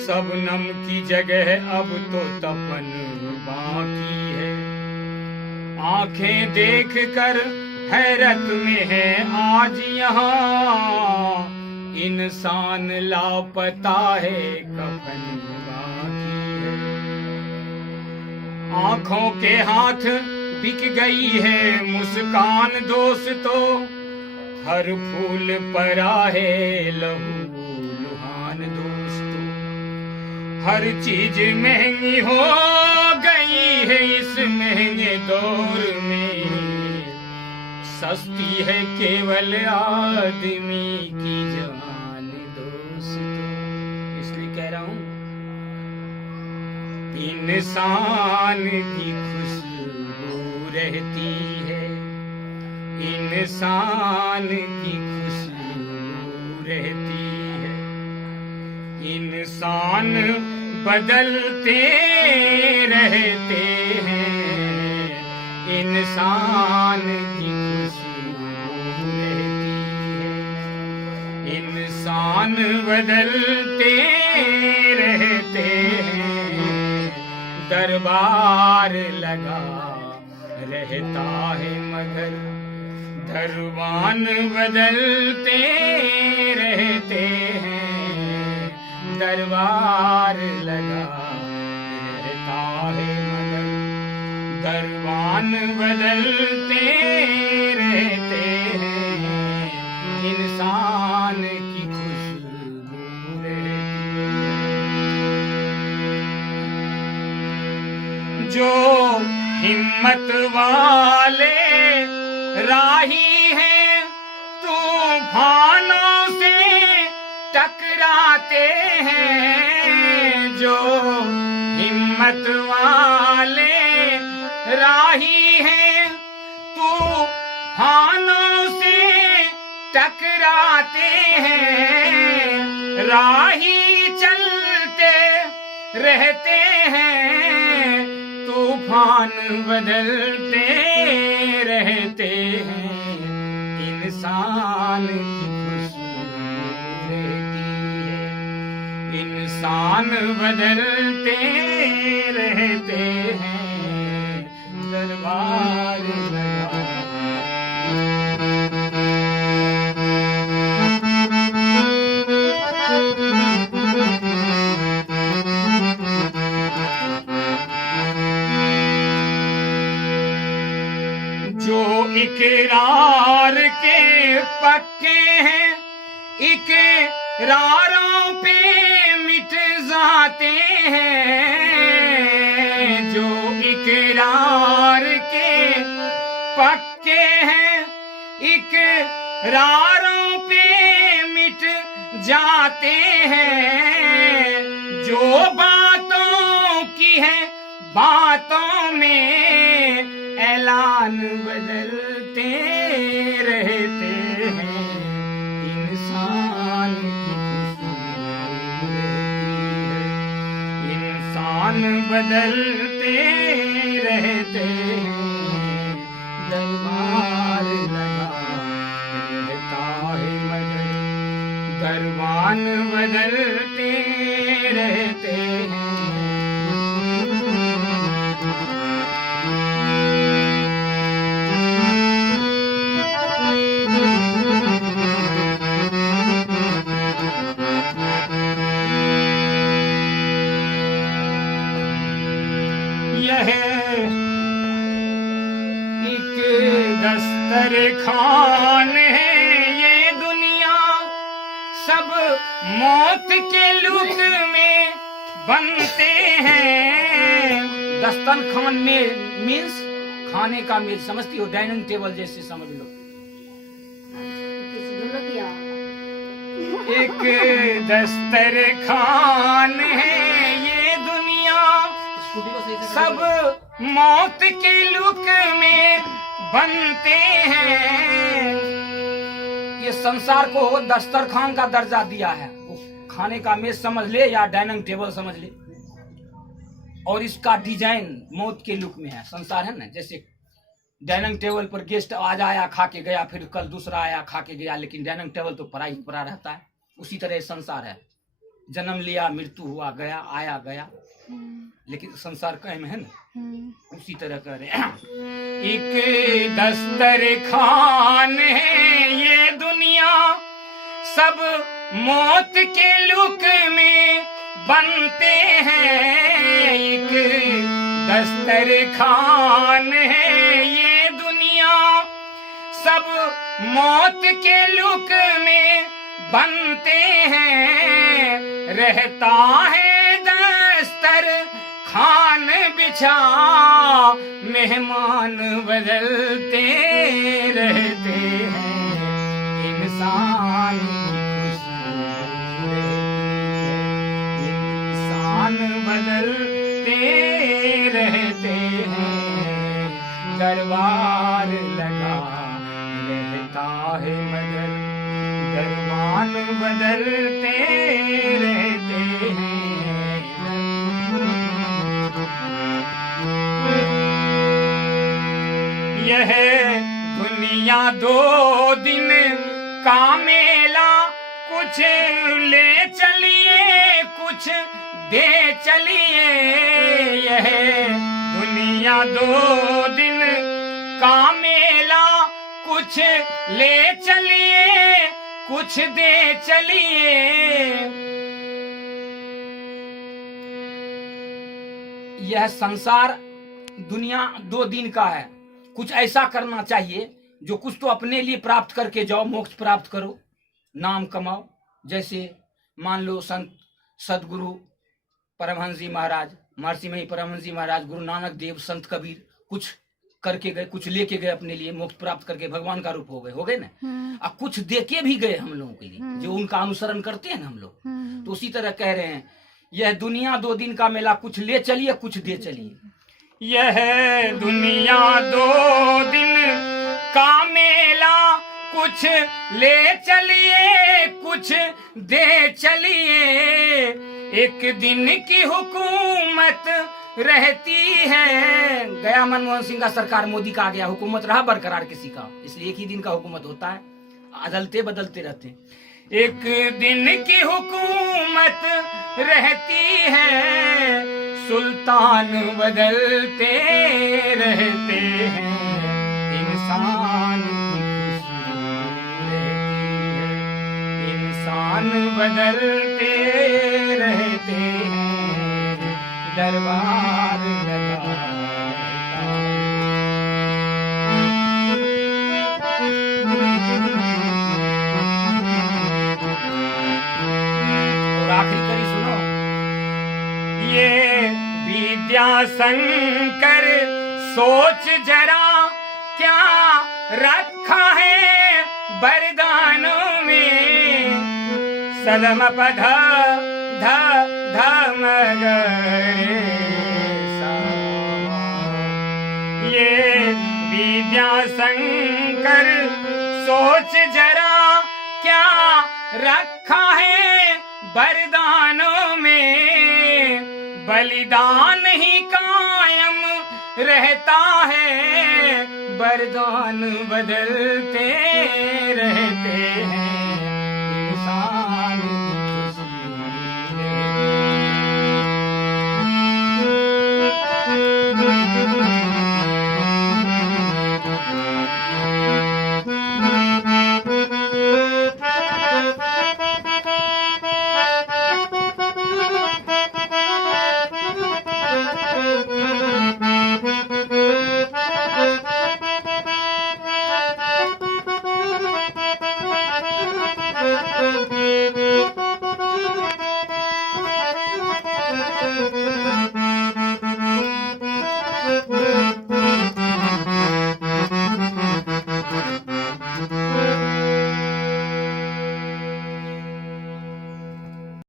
शबनम की जगह अब तो तपन बाकी है। आंखें देख कर हैरत में है आज यहाँ, इंसान लापता है कफन बाकी है। आंखों के हाथ बिक गई है मुस्कान दोस्तों, हर फूल परा है लहू लुहान दोस्तों। हर चीज महंगी हो गई है इस महंगे दौर में, सस्ती है केवल आदमी की जान दोस्तों। इसलिए कह रहा हूं, इंसान की खुशबू रहती है, इंसान की खुशबू रहती है। इंसान बदलते रहते हैं, इंसान की खुशबू रहती है। इंसान बदलते रहते हैं, दरबार लगा रहता है मगर दरबान बदलते रहते हैं, दरबार लगा रहता है मगर दरबान बदलते रहते हैं। इंसान की खुशबू रहती है। जो हिम्मत वाले राही हैं तूफानों से टकराते हैं, जो हिम्मत वाले राही हैं तूफानों से टकराते हैं। राही चलते रहते हैं, तूफान बदलते रहते हैं। इंसान की खुशबू रहती है, इंसान बदलते रहते हैं, दरबार लगा। जो इकरार के पक्के हैं, इकरारों पे मिट जाते हैं। जो इकरार के पक्के हैं, इकरारों पे मिट जाते हैं। जो बातों की है बातों में ऐलान बदलते रहते हैं। इंसान की खुशबू रहती है, इंसान बदलते रहते हैं, दरबार लगा रहता है मगर दरबान बदलते रहते हैं। यह एक दस्तरखान है ये दुनिया, सब मौत के लुक में बनते हैं। दस्तरखान में मीन्स खाने का मेज, समझती हो? डाइनिंग टेबल जैसे समझ लो। एक दस्तरखान है ये दुनिया, सब मौत के लुक में बनते हैं। ये संसार को दस्तरखान का दर्जा दिया है, खाने का मेज समझ ले या डाइनिंग टेबल समझ ले, और इसका डिजाइन मौत के लुक में है। संसार है ना, जैसे डाइनिंग टेबल पर गेस्ट आज आया खा के गया, फिर कल दूसरा आया खा के गया, लेकिन डाइनिंग टेबल तो परा ही परा रहता है। उसी तरह संसार है, जन्म लिया, मृत्यु हुआ, गया, आया गया, लेकिन संसार कायम है ना। उसी तरह कह रहे हैं, एक दस्तर खान है ये दुनिया, सब मौत के लुक में बनते हैं। एक दस्तर खान है ये दुनिया, सब मौत के लुक में बनते हैं। रहता है दस्तर खान बिछा, मेहमान बदलते रहते हैं। इंसान इंसान बदलते रहते हैं। दरबार लगा रहता है मगर, दरबान बदलते रहते हैं। यह दुनिया 2 दिन का मेला, कुछ ले चलिए कुछ दे चलिए। यह दुनिया 2 दिन का मेला, कुछ ले चलिए कुछ दे चलिए। यह संसार दुनिया 2 दिन का है। कुछ ऐसा करना चाहिए जो कुछ तो अपने लिए प्राप्त करके जाओ, मोक्ष प्राप्त करो, नाम कमाओ। जैसे मान लो संत सदगुरु परमहंस जी महाराज, महर्षि मही परमहंस जी महाराज, गुरु नानक देव, संत कबीर कुछ करके गए, कुछ लेके गए अपने लिए, मोक्ष प्राप्त करके भगवान का रूप हो गए ना। अब कुछ देके भी गए हम लोगों के लिए, जो उनका अनुसरण करते हैं ना हम लोग। तो उसी तरह कह रहे हैं, यह दुनिया 2 दिन का मेला, कुछ ले चलिए कुछ दे चलिए। यह दुनिया 2 दिन का मेला, कुछ ले चलिए कुछ दे चलिए। एक दिन की हुकूमत रहती है। गया मनमोहन सिंह का सरकार, मोदी का आ गया, हुकूमत रहा बरकरार किसी का, इसलिए एक ही दिन का हुकूमत होता है, अदलते बदलते रहते हैं। एक दिन की हुकूमत रहती है, सुल्तान बदलते रहते हैं। इंसान की खुशी रहती है, इंसान बदलते रहते हैं। दरबार लगा और आखिरी कड़ी सुनो। ये विद्या शंकर सोच जरा, क्या रखा है वरदानों में। सदम पध ध ध मगरे सा। ये विद्या शंकर सोच जरा, क्या रखा है वरदानों में। बलिदान ही कायम रहता है, वरदान बदलते रहते हैं।